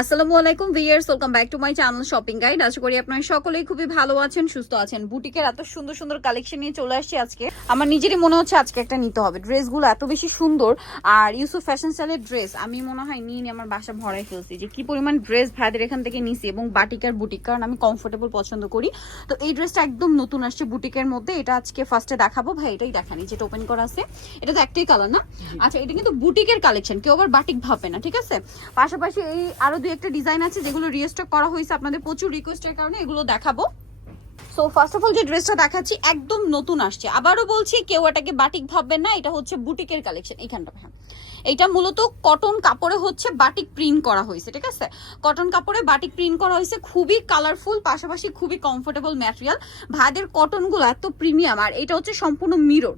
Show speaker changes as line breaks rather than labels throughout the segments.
আসসালামু আলাইকুম viewers welcome back to my channel shopping guide. আশা করি আপনারা সকলেই খুবই ভালো আছেন সুস্থ আছেন। বুটিকের এত সুন্দর সুন্দর কালেকশন নিয়ে চলে আসছি আজকে। আমার নিজেরই মনে হচ্ছে আজকে একটা নিতে হবে। ড্রেসগুলো এত বেশি সুন্দর। আর ইউসুফ ফ্যাশন স্টাইলের ড্রেস আমি মনে হয় নিয়ে নিয়ে আমার বাসা ভরাই ফেলছি যে কি পরিমাণ ড্রেস ভাইদের এখান থেকে নিছি এবং বাটিকার বুটিক কারণ আমি কমফোর্টেবল পছন্দ করি। তো এই ড্রেসটা একদম নতুন আসছে বুটিকের মধ্যে। এটা আজকে ফার্স্টে দেখাবো। ভাই এটাই দেখানি যেটা ওপেন করা আছে। এটা তো একটাই কালার না? আচ্ছা এটা কিন্তু বুটিকের কালেকশন কেউ আবার বাটিক ভাবে না ঠিক আছে? পাশাপাশি এই আরও দুই একটা ডিজাইন আছে যেগুলো রিস্টক করা হয়েছে আপনাদের প্রচুর রিকোয়েস্টের কারণে এগুলো দেখাবো সো ফার্স্ট অফ অল যে ড্রেসটা দেখাচ্ছি একদম নতুন আসছে আবারও বলছি কেউ এটাকে বাটিক ভাববেন না এটা হচ্ছে বুটিকের কালেকশন এইখানটা হ্যাঁ এটা মূলত কটন কাপড়ে হচ্ছে বাটিক প্রিন্ট করা হয়েছে, ঠিক আছে? কটন কাপড়ে বাটিক প্রিন্ট করা হয়েছে, খুবই কালারফুল পাশাপাশি খুবই কমফোর্টেবল ম্যাটেরিয়াল ভাইদের কটনগুলো এত প্রিমিয়াম আর এটা হচ্ছে সম্পূর্ণ মিরর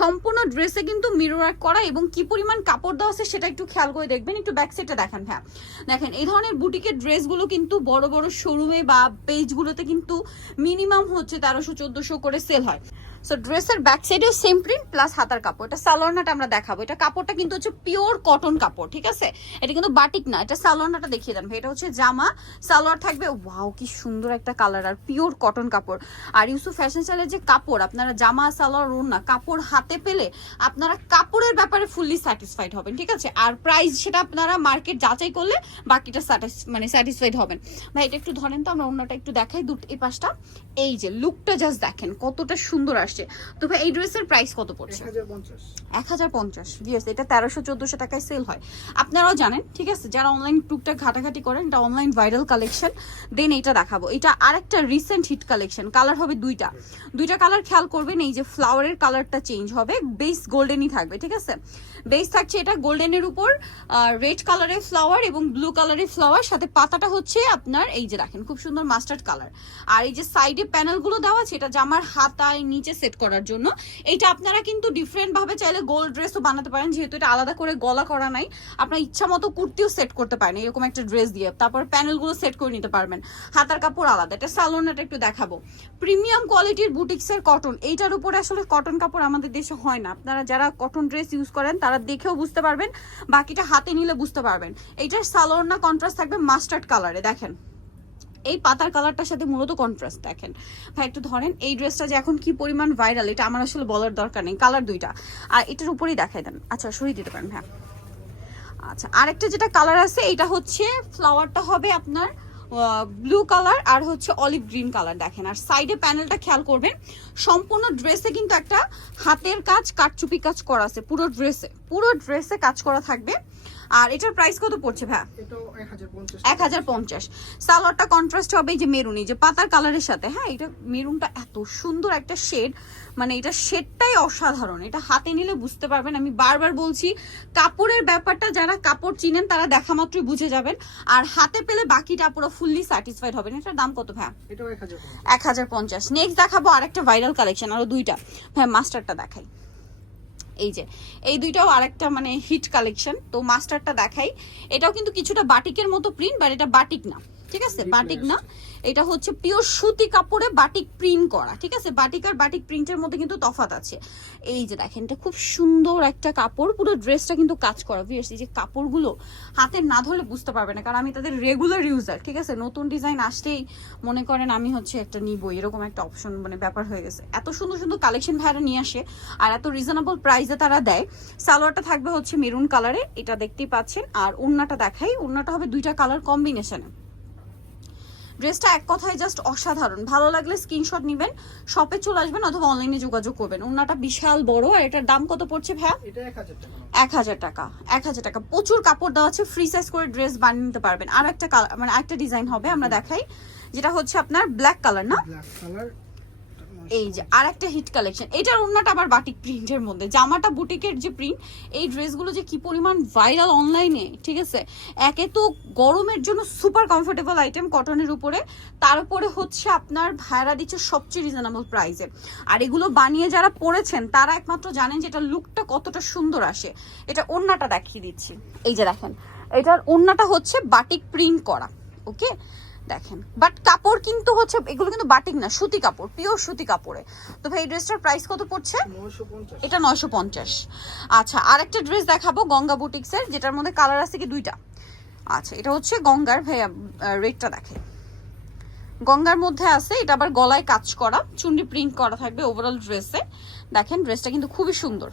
সম্পূর্ণ ড্রেসে কিন্তু মিরর ওয়ার্ক করা এবং কি পরিমাণ কাপড় দেওয়া আছে সেটা একটু খেয়াল করে দেখবেন, একটু ব্যাক সাইডটা দেখেন হ্যাঁ। দেখেন, এই ধরনের বুটিকের ড্রেসগুলো কিন্তু বড় বড় শোরুমে বা পেজগুলোতে কিন্তু মিনিমাম হচ্ছে তেরোশো, চোদ্দশো করে সেল হয়। সো ড্রেসের ব্যাক সাইডেও সেম প্রিন্ট প্লাস হাতার কাপড়। এটা সালোয়ারনাটা আমরা দেখাবো। এটা কাপড়টা কিন্তু হচ্ছে পিওর কটন কাপড় ঠিক আছে? এটা কিন্তু বাটিক না এটা সালোয়ারনাটা দেখিয়ে দেন ভাই। এটা হচ্ছে জামা সালোয়ার থাকবে ওয়াও কি সুন্দর একটা কালার আর পিওর কটন কাপড়। আর ইউসুফ ফ্যাশন স্টাইলের যে কাপড় আপনারা জামা সালোয়ার ওড়না কাপড় হাতে পেলে আপনারা কাপড়ের ব্যাপারে ফুললি স্যাটিসফাইড হবেন ঠিক আছে? আর প্রাইস সেটা আপনারা মার্কেট যাচাই করলে বাকিটা মানে স্যাটিসফাইড হবেন। ভাই এটা একটু ধরেন তো আমরা অন্যটা একটু দেখাই দুটো এই পাশটা। এই যে লুকটা জাস্ট দেখেন কতটা সুন্দর আসছে। তো ভাই এই ড্রেসের প্রাইস কত পড়ছে? এক হাজার পঞ্চাশ। এটা তেরোশো চোদ্দোশো টাকায় সেল হয়। আপনারাও জানেন, ঠিক আছে? যারা অনলাইন টুকটাক ঘাটাঘাটি করেন, এটা অনলাইন ভাইরাল কালেকশন দেন এটা দেখাবো। এটা আরেকটা রিসেন্ট হিট কালেকশন কালার হবে দুইটা। দুইটা কালার খেয়াল করবেন, এই যে ফ্লাওয়ারের কালারটা চেঞ্জ হবে। বেস গোল্ডেনই থাকবে, ঠিক আছে? বেস থাকছে এটা গোল্ডেনের উপর রেড কালারের ফ্লাওয়ার এবং ব্লু কালারের ফ্লাওয়ার সাথে পাতাটা হচ্ছে আপনার, এই যে দেখেন, খুব সুন্দর মাস্টার্ড কালার আর এই যে সাইডে প্যানেলগুলো দেওয়া আছে, এটা জামার হাতায় নিচে সেট করার জন্য, এটা আপনারা কিন্তু ডিফারেন্ট ভাবে চাইলে গোল্ড ড্রেসও বানাতে পারেন, যেহেতু এটা আলাদা করে গলা করা নাই, আপনার ইচ্ছা মতো কুর্তিও সেট করতে পারেন, এরকম একটা ড্রেস দিয়ে। তারপর প্যানেলগুলো সেট করে নিতে পারবেন। হাতার কাপড় আলাদা, এটা সালোনাটা একটু দেখাবো। প্রিমিয়াম কোয়ালিটির বুটিক্সের কটন এইটার উপরে আসলে কটন কাপড় আমাদের দেশে হয় না। আপনারা যারা কটন ড্রেস ইউজ করেন, তারা দেখেও বুঝতে পারবেন, বাকিটা হাতে নিলে বুঝতে পারবেন। এইটার সালোনা কন্ট্রাস্ট থাকবে মাস্টার্ড কালারে দেখেন। এই পাতার কালারটার সাথে মূলত কন্ট্রাস্ট দেখেন। ভাই, একটু ধরেন এই ড্রেসটা যে এখন কি পরিমাণ ভাইরাল এটা আমার আসলে বলার দরকার নেই। কালার দুইটা। আর এটার উপরেই দেখাই দেন। আচ্ছা সরিয়ে দিতে পারেন হ্যাঁ আচ্ছা আরেকটা যেটা কালার আছে, এটা হচ্ছে ফ্লাওয়ারটা হবে আপনার ব্লু কালার আর হচ্ছে অলিভ গ্রিন কালার দেখেন। আর সাইডে প্যানেলটা খেয়াল করবেন সম্পূর্ণ ড্রেসে কিন্তু একটা হাতের কাজ কাটচুপি কাজ করা আছে পুরো ড্রেসে পুরো ড্রেসে কাজ করা থাকবে। আর এটার প্রাইস কত পড়ছে ভাই এক হাজার পঞ্চাশ। সালোয়ারটা কন্ট্রাস্ট হবে এই যে মেরুনি যে পাতার কালারের সাথে হ্যাঁ? এটা মেরুনটা এত সুন্দর একটা শেড মানে এটা শেডটাই অসাধারণ। এটা হাতে নিলে বুঝতে পারবেন। আমি বারবার বলছি কাপড়ের ব্যাপারটা যারা কাপড় চিনেন তারা দেখা মাত্রই বুঝে যাবেন। আর হাতে পেলে বাকিটা পুরো ফুললি স্যাটিসফাইড হবেন এটার দাম কত ভাই এক হাজার পঞ্চাশ। নেক্সট দেখাবো আরেকটা ভাইরাল কালেকশন আরও দুইটা। হ্যাঁ মাস্টারটা দেখাই। এই যে এই দুইটাও আরেকটা মানে হিট কালেকশন তো মাস্টারটা দেখাই। এটাও কিন্তু কিছুটা বাটিকের মতো প্রিন্ট বাট এটা বাটিক না। ঠিক আছে? বাটিক না? এটা হচ্ছে পিওর সুতি কাপড়ে বাটিক প্রিন্ট করা ঠিক আছে? বাটিক আর বাটিক প্রিন্টের মধ্যে কিন্তু তফাৎ আছে। এই যে দেখেন এটা খুব সুন্দর একটা কাপড় পুরো ড্রেসটা কিন্তু কাজ করা। ভিউয়ার্স এই যে কাপড়গুলো হাতে না ধরলে বুঝতে পারবে না কারণ আমি তাদের রেগুলার ইউজার ঠিক আছে? নতুন ডিজাইন আসতেই মনে করেন আমি হচ্ছে একটা নিবো এরকম একটা অপশন মানে ব্যাপার হয়ে গেছে। এত সুন্দর সুন্দর কালেকশন ভাইরা নিয়ে আসে আর এত রিজনেবল প্রাইসে তারা দেয়। সালোয়ারটা থাকবে হচ্ছে মেরুন কালারে এটা দেখতেই পাচ্ছেন। আর ওড়নাটা দেখাই ওড়নাটা হবে দুইটা কালার কম্বিনেশনে ড্রেসটা এক কথায় জাস্ট অসাধারণ। ভালো লাগলে স্ক্রিনশট নেবেন শপে চলে আসবেন অথবা অনলাইনে যোগাযোগ করবেন। ওনাটা বিশাল বড় আর এটার দাম কত পড়ছে ভাইয়া? এক হাজার টাকা। এক হাজার টাকা প্রচুর কাপড় দেওয়া আছে ফ্রি সাইজ করে ড্রেস বানিয়ে নিতে পারবেন। আর একটা কালার মানে একটা ডিজাইন হবে আমরা দেখাই। যেটা হচ্ছে আপনার ব্ল্যাক কালার না? এই যে আর একটা হিট কালেকশন এটার ওড়নাটা আবার বাটিক প্রিন্টের মধ্যে। জামাটা বুটিকের যে প্রিন্ট এই ড্রেসগুলো যে কি পরিমাণ ভাইরাল অনলাইনে ঠিক আছে? একে তো গরমের জন্য সুপার কমফোর্টেবল আইটেম কটনের উপরে। তার উপরে হচ্ছে আপনার ভাইরা দিচ্ছে সবচেয়ে রিজনেবল প্রাইসে আর এগুলো বানিয়ে যারা পরেছেন তারা একমাত্র জানেন যে এটা লুকটা কতটা সুন্দর আসে। এটা ওড়নাটা দেখিয়ে দিচ্ছি। এই যে দেখেন এটার ওড়নাটা হচ্ছে বাটিক প্রিন্ট করা ওকে দেখেন। বাট কাপড় কিন্তু হচ্ছে এগুলো কিন্তু বাটিক না সুতি কাপড় পিওর সুতি কাপড়ে। তো ভাই এই ড্রেসটার প্রাইস কত পড়ছে? এটা নয়শো পঞ্চাশ। আচ্ছা আর একটা ড্রেস দেখাবো গঙ্গা বুটিক্সের যেটার মধ্যে কালার আছে কি দুইটা? আচ্ছা এটা হচ্ছে গঙ্গার ভাইয়া রেটটা দেখে। গঙ্গার মধ্যে আছে এটা আবার গলায় কাজ করা চুন্ডি প্রিন্ট করা থাকবে ওভারঅল ড্রেসে দেখেন ড্রেসটা কিন্তু খুবই সুন্দর।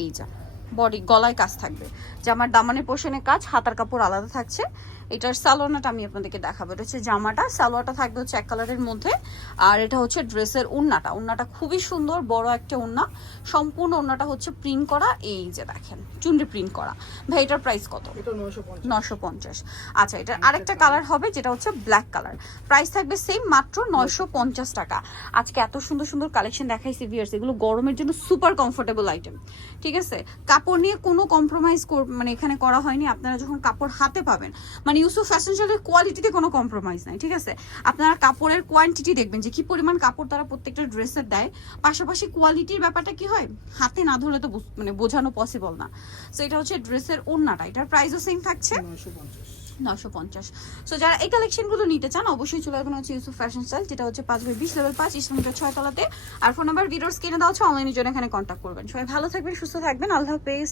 এই যা। বডি গলায় কাজ থাকবে। জামার দামানের পোষণে কাজ হাতার কাপড় আলাদা থাকছে। এটার সালোয়ারটা আমি আপনাদেরকে দেখাবো। এটা হচ্ছে জামাটা। সালোয়ারটা থাকবে হচ্ছে এক কালারের মধ্যে। আর এটা হচ্ছে ড্রেসের উন্নাটা। উন্নাটা খুবই সুন্দর বড় একটা উন্না। সম্পূর্ণ উন্নাটা হচ্ছে প্রিন্ট করা। এই যে দেখেন চুন্ডি প্রিন্ট করা। ভাই এটার প্রাইস কত?
এটা নয়শো পঞ্চাশ।
নশো পঞ্চাশ। আচ্ছা এটার আরেকটা কালার হবে যেটা হচ্ছে ব্ল্যাক কালার প্রাইস থাকবে সেম মাত্র নয়শো পঞ্চাশ টাকা। আজকে এত সুন্দর সুন্দর কালেকশন দেখাইছি ভিয়ার্স এগুলো গরমের জন্য সুপার কমফোর্টেবল আইটেম ঠিক আছে? কাপড় নিয়ে কোনো কম্প্রোমাইজ মানে এখানে করা হয়নি। আপনারা যখন কাপড় হাতে পাবেন মানে ইউসুফ ফ্যাশন শোলের কোয়ালিটিতে কোনো কম্প্রোমাইজ নাই, ঠিক আছে? আপনারা কাপড়ের কোয়ান্টিটি দেখবেন যে কি পরিমাণ কাপড় তারা প্রত্যেকটা ড্রেসের দেয়। পাশাপাশি কোয়ালিটির ব্যাপারটা কি হয়? হাতে না ধরলে তো মানে বোঝানো পসিবল না। সো এটা হচ্ছে ড্রেসের ওড়নাটা। এটার প্রাইসও সেম থাকছে।
পঞ্চাশ।
নশো পঞ্চাশ। সো যারা এই কালেকশনগুলো নিতে চান, অবশ্যই চলে আসবেন হচ্ছে ইউসুফ ফ্যাশন স্টাইল যেটা হচ্ছে পাঁচ বাই বিশ লেভেল পাঁচ ইসলামটা ছয় তলাতে। আর ফোন নাম্বার ভিডিওর স্ক্রিনে দেওয়া হচ্ছে অনলাইনের জন্য এখানে কন্ট্যাক্ট করবেন। সবাই ভালো থাকবেন, সুস্থ থাকবেন। আল্লাহ হাফেজ।